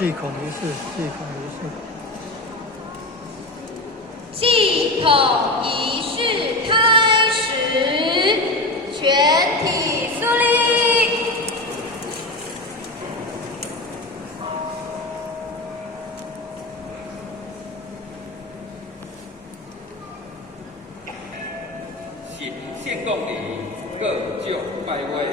祭孔仪式，祭孔仪式开始，全体肃立。行献供礼，各就拜位。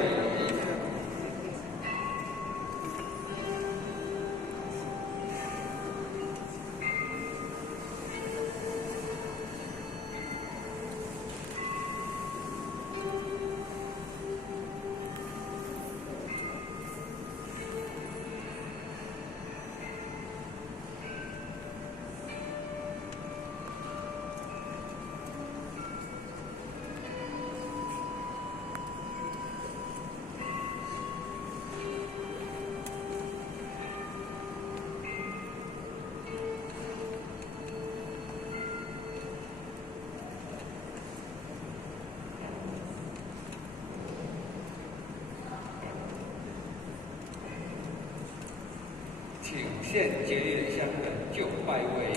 请现结缘相人就拜位。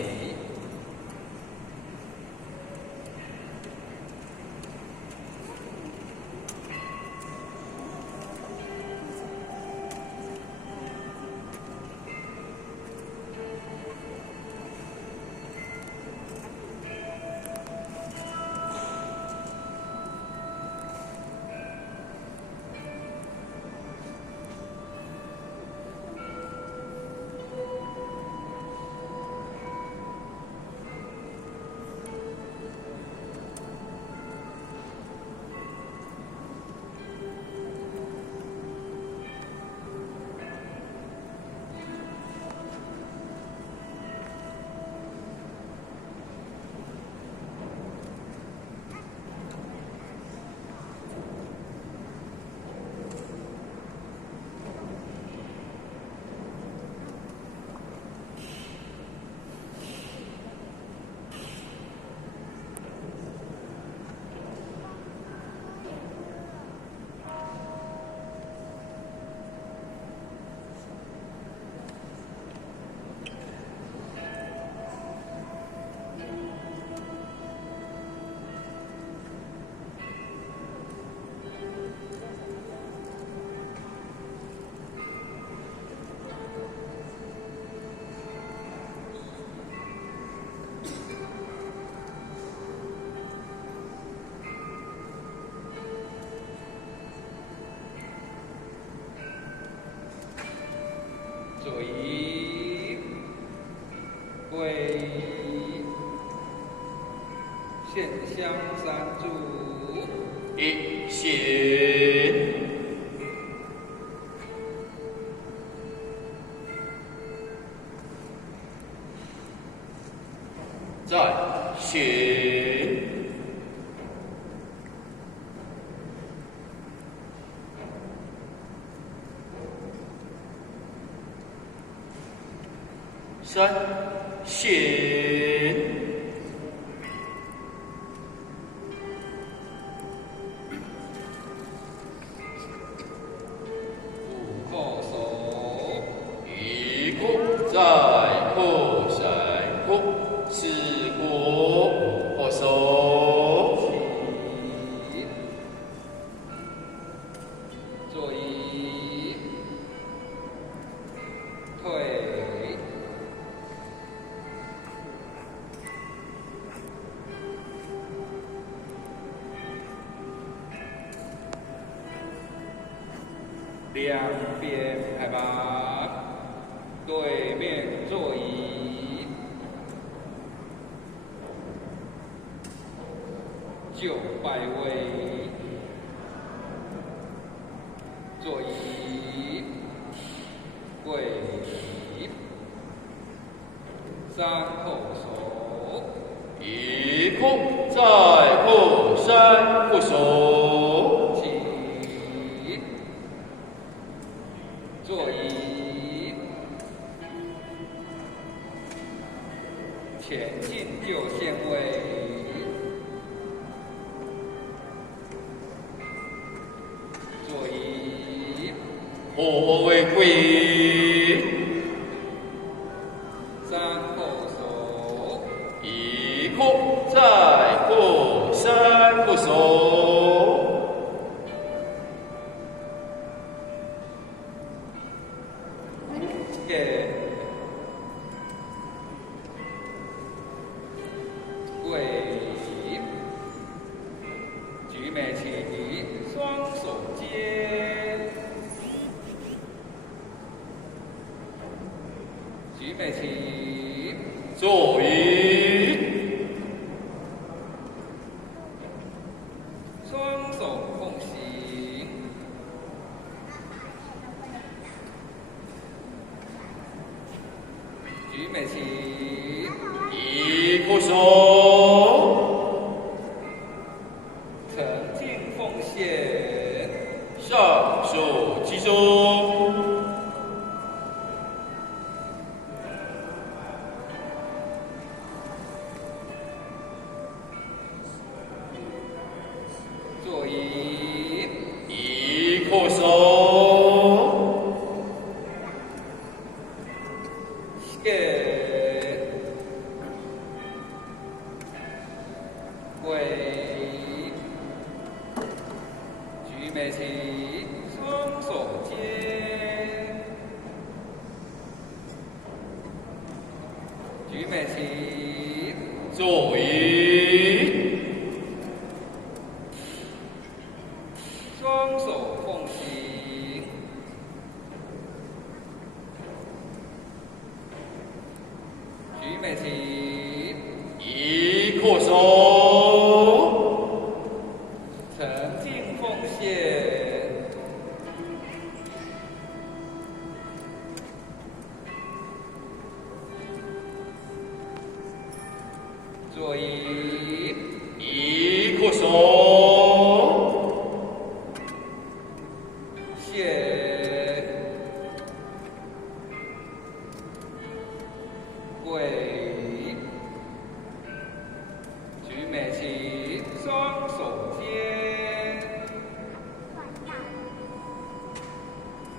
水归献香三炷，一行，再行，三行，五叩首，一哭再哭三哭，四哭五叩首，坐椅，退，两边开吧，对面座椅，就拜位，座椅，跪礼，三叩首，一哭再哭三哭首，起，座椅，前进就现位，座椅，何为贵？手。给为举美起，双手接，举美起，坐椅，双手奉行，举美起，一叩首，诚敬奉献，上手其中，坐椅，一叩首，给为举美起，双手接，举美起，坐椅，双手奉行，举美起，一叩首，诚敬奉献，坐椅，一叩首，谢跪，举美起，双手接，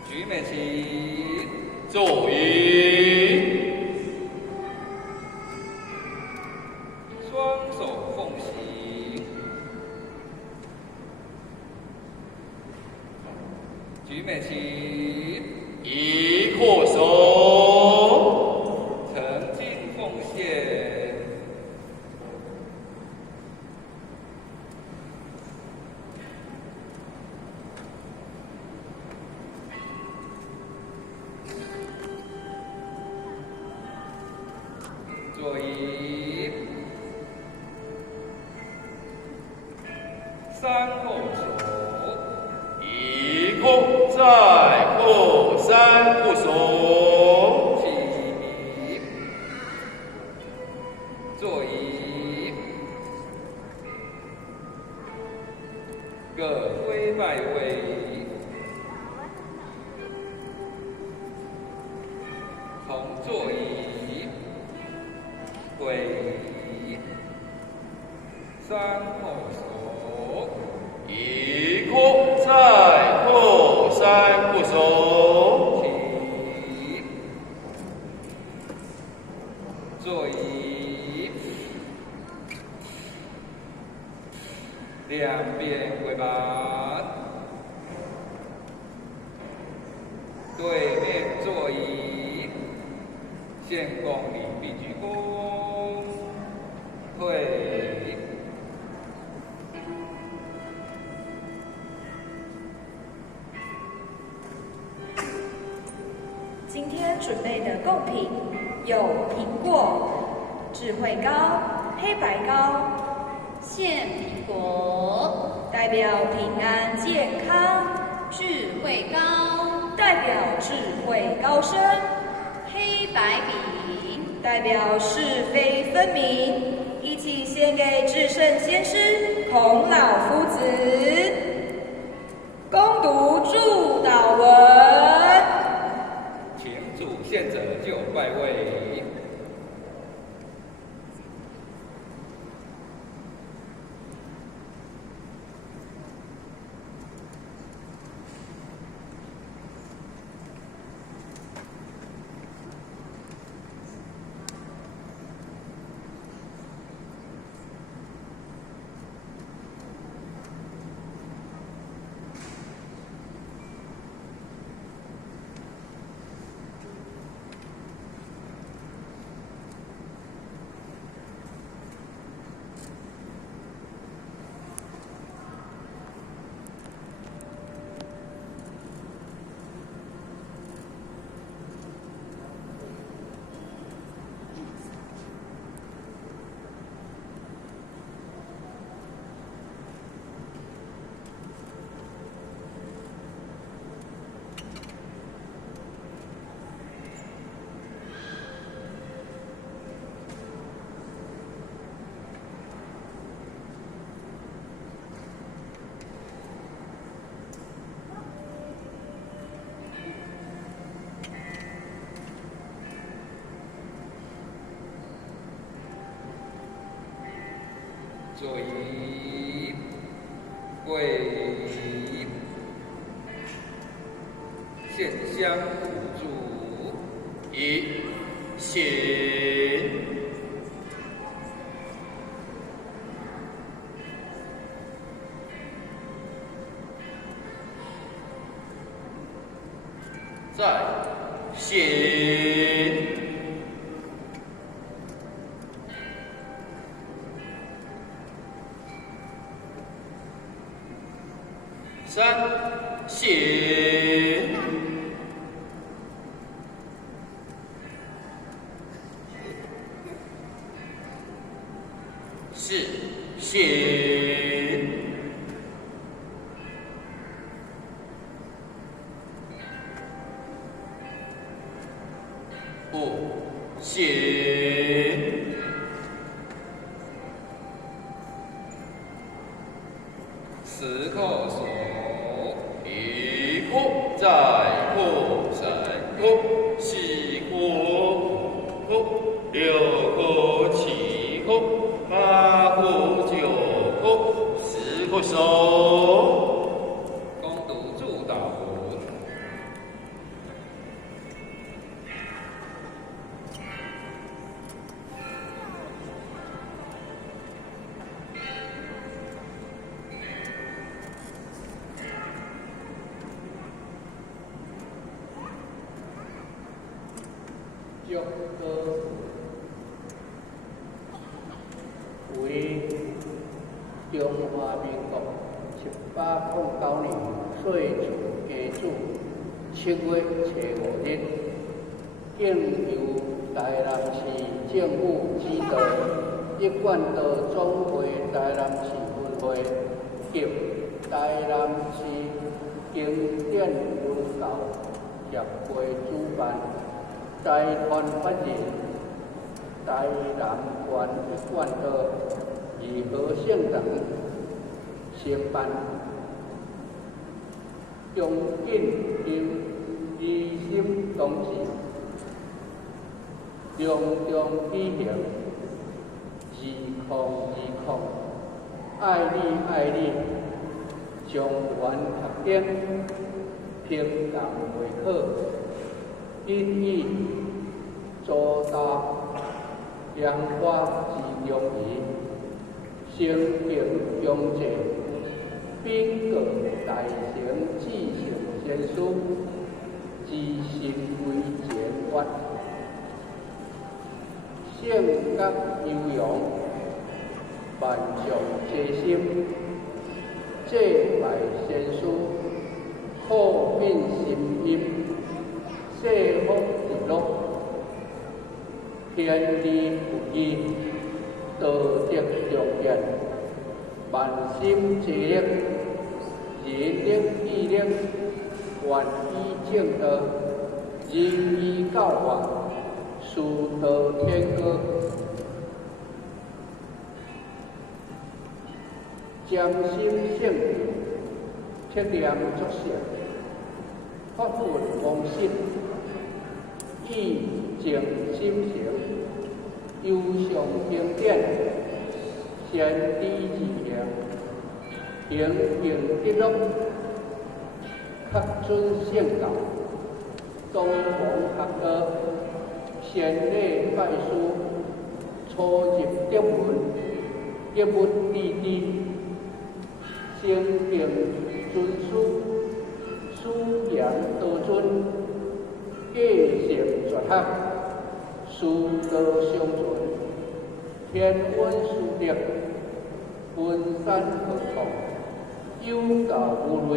举美起，坐椅，双手奉行，举美起，一叩首，诚敬奉献，坐椅，三叩首，一叩再叩，三叩首，起，坐椅，各归拜位，同坐椅，跪，三叩首，一叩再叩，三叩首，起，坐椅，两边跪板，对面坐椅，献公礼必鞠躬，退。今天准备的贡品有苹果、智慧糕、黑白糕，献苹果，代表平安健康，智慧糕，代表智慧高升，黑白饼，代表是非分明。一起献给至圣先师孔老夫子。恭读祝祷文。请主献者就拜位。水为线香辅助，一行再行三行四行五行十叩首，一叩再叩三叩四叩六叩七叩八叩九叩十叩手，攻读祝祷文。祝歌为中华民国1809年岁次家主7月初5日，应由台南市政府指导，一贯道总会台南市分会及台南市经典文教协会主办。台团法人台南县一贯道义和圣堂承办，恭敬并依心同志，隆重举行2020爱你爱你中原学典平淡会考。因以周达良化之良仪，生平永结，并各大成至圣先师，之心为前缘，性格悠扬，万象皆心，这拜先师，好变心音。世福日落，天地不义，道德常见，万心皆力，人力义力，愿以正道，仁义教化，殊途天歌，将心圣明，切念作善，发奋往心。意静心诚，忧伤经典，先知之行，平平得乐，确遵圣道，东方学道，先礼拜师，初入德门，一文理知，生平尊师，师言道尊。继承绝学，师道相传，天恩师德，分山合创，有教无类，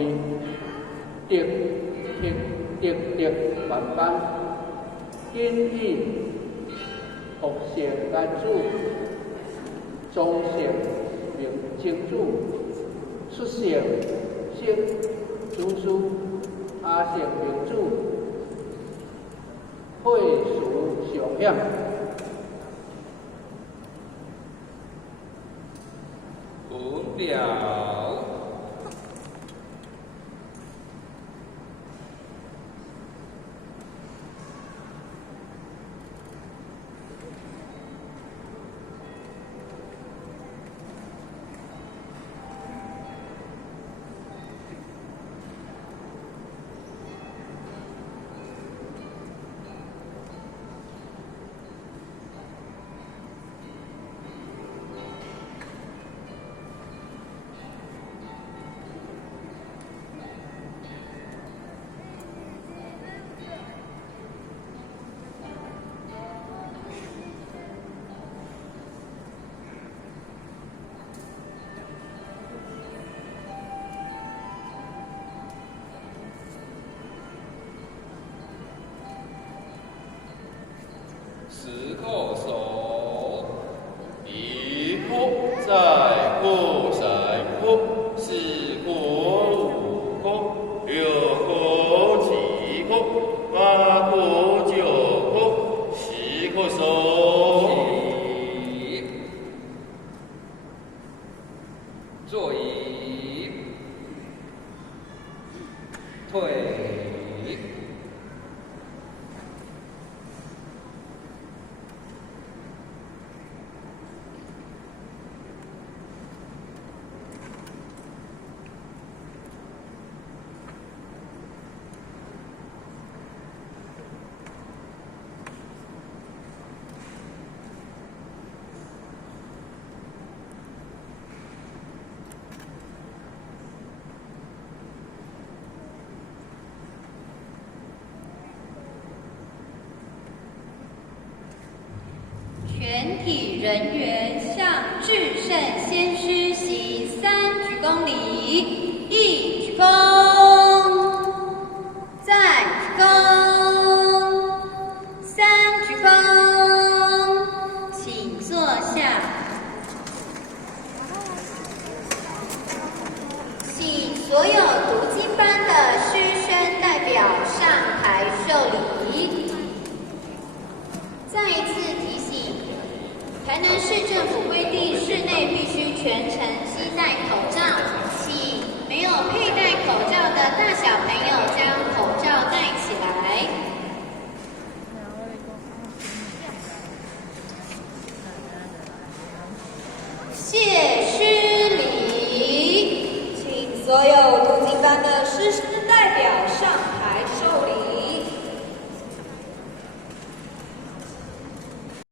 德万般，今以学成安主，忠诚明清主，出成圣祖师，阿成明主。会属上险，不了。10叩手，1叩再叩3叩，4叩5叩，6叩7叩，8叩9叩，10叩手。起，坐椅，退。全体人员向至圣